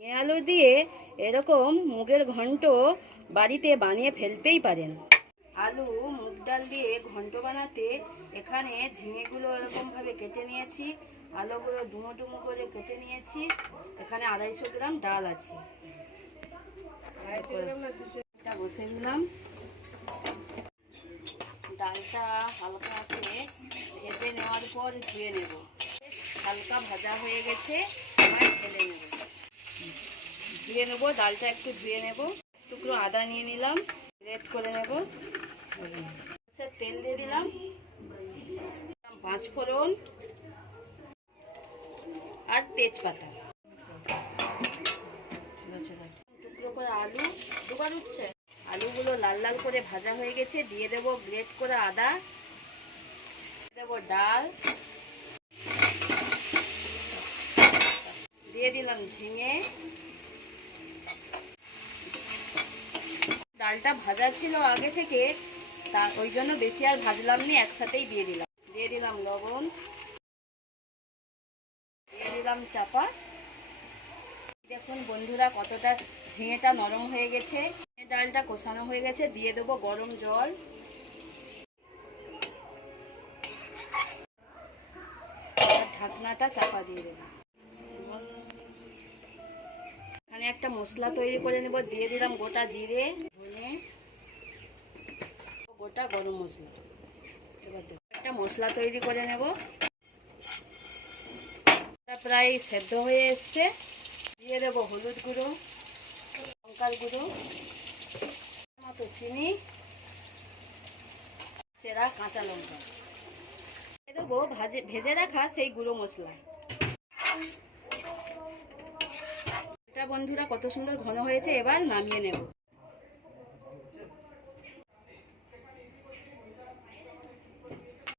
আলু দিয়ে এরকম মুগের ঘন্ট বাড়িতে বানিয়ে ফেলতেই পারেন। আলু, মুগ ডাল দিয়ে ঘন্ট বানাতে এখানে ঝিঙেগুলো এরকমভাবে কেটে নিয়েছি, আলুগুলো ডুমো ডুমো করে কেটে নিয়েছি, এখানে আড়াইশো গ্রাম ডাল আছে। বসে দিলাম ডালটা হালকা করে ভেজে নেওয়ার পর ধুয়ে নেব। হালকা ভাজা হয়ে গেছে। ধুয়ে নেব, ডালটা একটু ধুয়ে নেব। টুকরো আদা নিয়ে নিলাম রেড করে নেব। তেল দিয়ে দিলাম। পাঁচ ফোড়ন আর তেজপাতা। টুকরো করে আলু, দুবার উঠছে। আলুগুলো লাল লাল করে ভাজা হয়ে গেছে, দিয়ে দেব গ্রেট করে আদা। দেব ডাল। দিয়ে দিলাম ঝিঙে। ডালটা ভাজা ছিল আগে থেকে, তা ওই জন্য বেশি আর ভাজলাম নি, একসাথেই দিয়ে দিলাম। দিয়ে দিলাম লবণ, দিয়ে দিলাম চাপা। দেখুন বন্ধুরা কতটা ঝিঙেটা নরম হয়ে গেছে। ডালটা কষানো হয়ে গেছে, দিয়ে দেবো গরম জল। ঢাকনাটা চাপা দিয়ে দেবো। একটা মশলা তৈরি করে নেব, দিয়ে দিলাম গোটা জিরে, ধনে, গোটা গরম মশলা। একটা মশলা তৈরি করে নেব। প্রায় সেদ্ধ হয়ে এসছে। দিয়ে দেবো হলুদ গুঁড়ো, লঙ্কার গুঁড়ো মতো চিনি, চেরা কাঁচা লঙ্কা। দেবো ভাজে, ভেজে রাখা সেই গুঁড়ো মশলা। বন্ধুরা কত সুন্দর ঘন হয়েছে এবার নামিয়ে নেব।